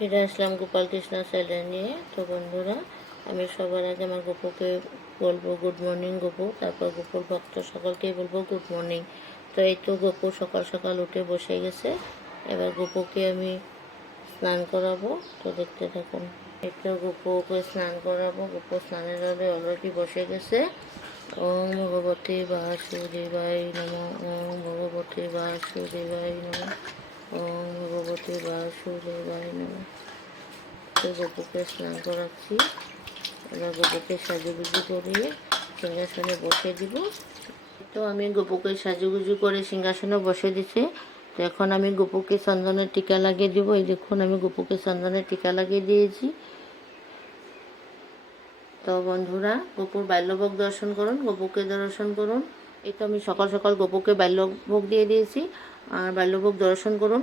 ফিরে আসলাম গোপাল কৃষ্ণ চ্যানেল নিয়ে। তো বন্ধুরা, আমি সবার আগে আমার গোপুকে বলবো গুড মর্নিং গোপু, তারপর গোপুর ভক্ত সকলকেই বলবো গুড মর্নিং। তো এই তো গোপু সকাল সকাল উঠে বসে গেছে। এবার গোপুকে আমি স্নান করাবো, তো দেখতে থাকুন। এই তো গোপুকে স্নান করাবো। গোপু স্নানের জলে অলরেডি বসে গেছে। ওম ভগবতী বাসুদেবায় নমঃ, ওম ভগবতী বাসুদেবায় নমঃ, ওম ভগবতী বাসুদেবায় নমঃ। তো গোপুকে স্নান করাচ্ছি। এবার গোপুকে সাজুগুজু করিয়ে সিংহাসনে বসে দিব। তো আমি গোপুকে সাজুগুজু করে সিংহাসনে বসে দিছি। তো এখন আমি গোপুকে চন্দনের টিকা লাগিয়ে দিব। এই দেখুন, আমি গোপুকে চন্দনের টিকা লাগিয়ে দিয়েছি। তো বন্ধুরা, গোপুর বাল্যভোগ দর্শন করুন, গোপুকে দর্শন করুন। এই তো আমি সকাল সকাল গোপুকে বাল্যভোগ দিয়ে দিয়েছি, আর বাল্যভোগ দর্শন করুন,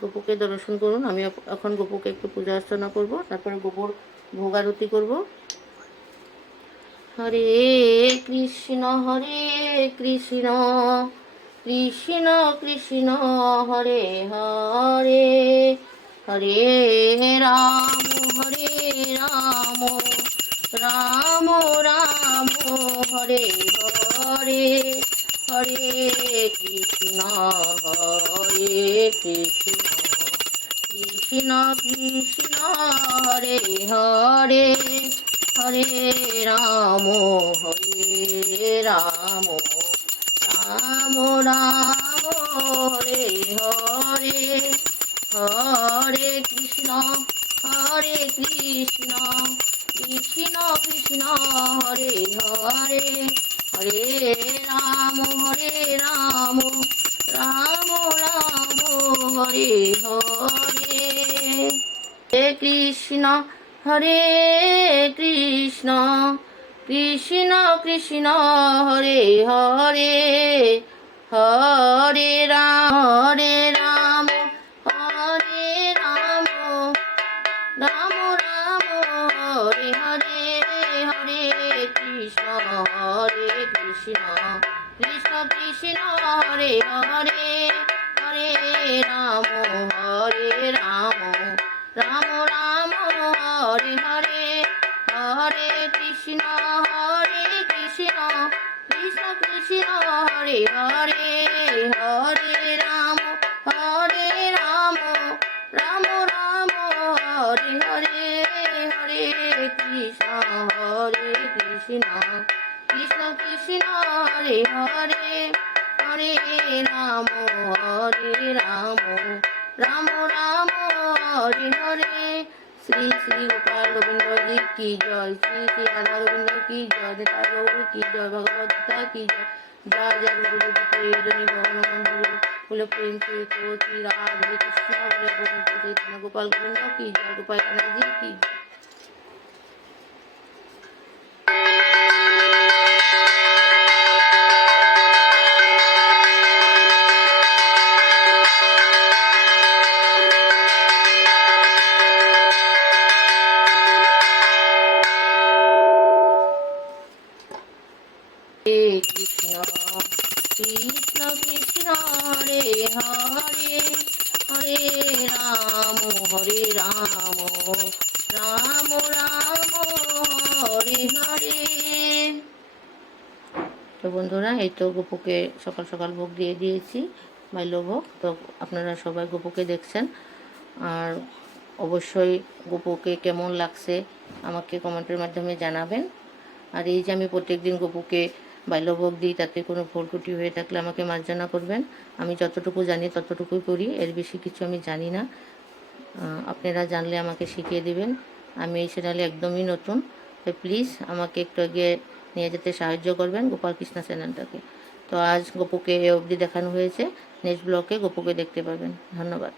গোপুকে দর্শন করুন। আমি এখন গোপুকে একটু পূজা অর্চনা করব, তারপরে গোপুর ভোগ আরতি করব। হরে কৃষ্ণ কৃষ্ণ কৃষ্ণ হরে হরে, হরে রাম রাম রাম রাম হরে হরে, হরে কৃষ্ণ কৃষ্ণ কৃষ্ণ কৃষ্ণ হরে হরে, হরে রাম রাম রাম রাম হরে হরে, হরে কৃষ্ণ কৃষ্ণ কৃষ্ণ হরে হরে, হরে রাম রাম রাম হরে হরে। হরে কৃষ্ণ কৃষ্ণ কৃষ্ণ কৃষ্ণ হরে হরে, হরে রাম রাম রাম রাম হরে হরে, হরে কৃষ্ণ কৃষ্ণ কৃষ্ণ হরে হরে, হরে রাম রাম রাম হরে হরে, হরে কৃষ্ণ কৃষ্ণ কৃষ্ণ হরে হরে, হরে রাম রাম রাম হরে হরে, হরে কৃষ্ণ কৃষ্ণ কৃষ্ণ হরে হরে, হরে রাম রাম হরে হরে। শ্রী শ্রী গোপাল গোবিন্দ जी की जय, श्री श्री राधा गोविंद की जय, नेता गौर की जय, भगवत गीता की जय। जय जय गुरु प्रेरणी बोल प्रेम से को श्री राधे कृष्ण बोले गोविंद चैतन्य गोपाल गोविंद की जय, गोपाल जी की जय। কৃষ্ণ কৃষ্ণ কৃষ্ণ হরে হরে, হরে রাম রাম রাম হরে হরে। তো বন্ধুরা, এই তো গোপুকে সকাল সকাল ভোগ দিয়ে দিয়েছি, বাল্যভোগ। তো আপনারা সবাই গোপুকে দেখছেন, আর অবশ্যই গোপুকে কেমন লাগছে আমাকে কমেন্টের মাধ্যমে জানাবেন। আর এই যে আমি প্রত্যেকদিন গোপুকে বাল্যভোগ দিই, তাতে কোনো ভুল ত্রুটি হয়ে থাকলে আমাকে মার্জনা করবেন। আমি যতটুকু জানি ততটুকুই করি, এর বেশি কিছু আমি জানি না। আপনারা জানলে আমাকে শিখিয়ে দেবেন। আমি এই চ্যানেলে একদমই নতুন, তো প্লিজ আমাকে একটু এগিয়ে নিয়ে যেতে সাহায্য করবেন গোপাল কৃষ্ণ চ্যানেলটাকে। তো আজ গোপুকে অবধি দেখানো হয়েছে, নেক্সট ব্লগে গোপুকে দেখতে পাবেন। ধন্যবাদ।